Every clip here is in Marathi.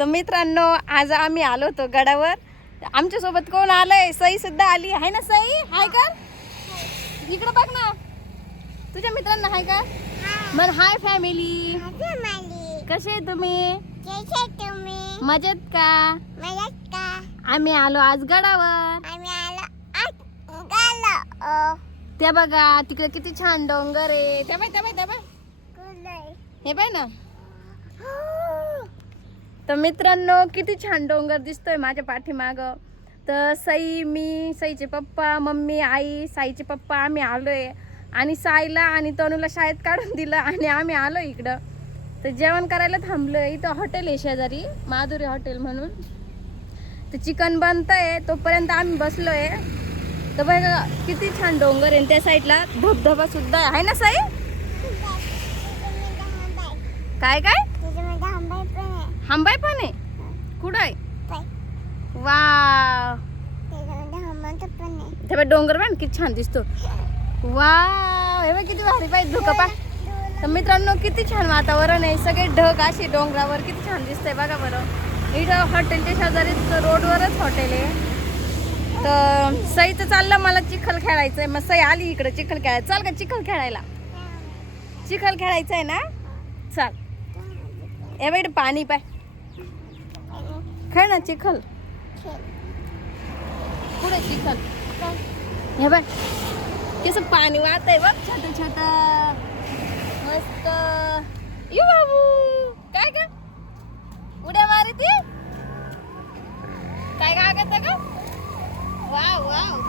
तर मित्रांनो आज आम्ही आलो होतो गडावर. आमच्या सोबत कोण आलंय? सई सुद्धा आली आहे ना. सई हाय कर, इकडे बघ ना. तुझ्या मित्रांना हाय कर. मन हाय फॅमिली, कसे तुम्ही? मजेत का? आम्ही आलो आज गडावर. ते बघा तिकडे किती छान डोंगर आहे. ते हे बाय ना. तर मित्रांनो किती छान डोंगर दिसतोय माझ्या पाठीमाग. तर सई, मी, सईचे पप्पा, मम्मी, आई, साईचे पप्पा आम्ही आलोय. आणि साईला आणि तनूला शाळेत काढून दिलं आणि आम्ही आलो इकडं. तर जेवण करायला थांबलोय. इथं हॉटेल आहे शेजारी, माधुरी हॉटेल म्हणून. तर चिकन बनतंय तोपर्यंत आम्ही बसलोय. तर बघा किती छान डोंगर आहे. त्या साईडला धबधबा सुद्धा आहे ना साई? काय काय हांबाय पण आहे? कुठं आहे? वाव, ते डोंगर पण किती छान दिसतो. वाव, हे बघ किती भारी पाहिजे धुकं पा. तर मित्रांनो किती छान वातावरण आहे. सगळे ढग असे डोंगरावर किती छान दिसतंय बघा बरं. इथं हॉटेलच्या शेजारीच रोडवरच हॉटेल आहे. तर सईचं चाललं मला चिखल खेळायचंय. मग सई आली इकडे चिखल खेळायचं. चाल का चिखल खेळायला? चिखल खेळायचं आहे ना, चाल. हे बाई पाणी पाय, खेळ ना चिखल. पुढे चिखल. हे बाय कसं पाणी वाहत आहे बघ, छोट छोट मस्त. यू बाबू काय का उड्या मारी ती काय का का? वाव वाव,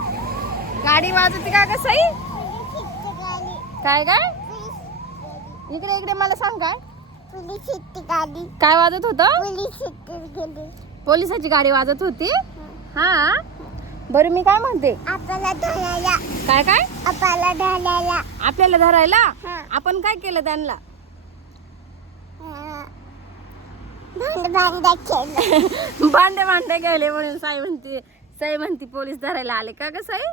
गाडी वाजवते का ग सई? काय काय? इकडे इकडे मला सांग काय काय वाजत होत? पोलिसाची गाडी वाजत होती. हा बरं मी काय म्हणते, आपल्याला धरायला. काय काय? आपल्याला धरायला. आपल्याला धरायला आपण काय केलं त्यांना? भांडे भांडे गेले म्हणून साई म्हणती पोलीस धरायला आले का ग साई?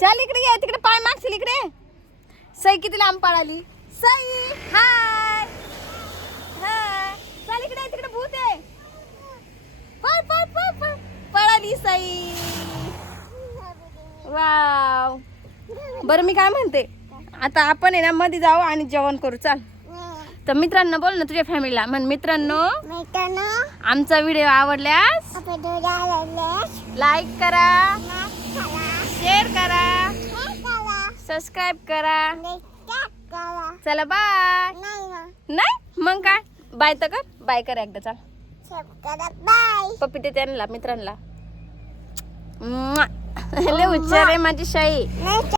चल इकडे ये, तिकडे पाय मागशील इकडे. सई किती लांब पळाली. सई हाय हाय, चल इकडे, तिकडे भूत आहे. पळ पळ पळ पळ, पळाली सई. वाव. बरं मी काय म्हणते, आता आपण आहे ना मध्ये जाऊ आणि जेवण करू. चाल. तर मित्रांनो बोल ना तुझ्या फॅमिलीला. म्हण मित्रांनो आमचा व्हिडिओ आवडल्यास लाईक करा, शेअर करा, सबस्क्राईब करा. चला बाय. नाही मग काय, बाय तर कर. बाय कर एकदा. चाल पप्पी ते त्यांना मित्रांना. लय हुशार आहे माझी शाई.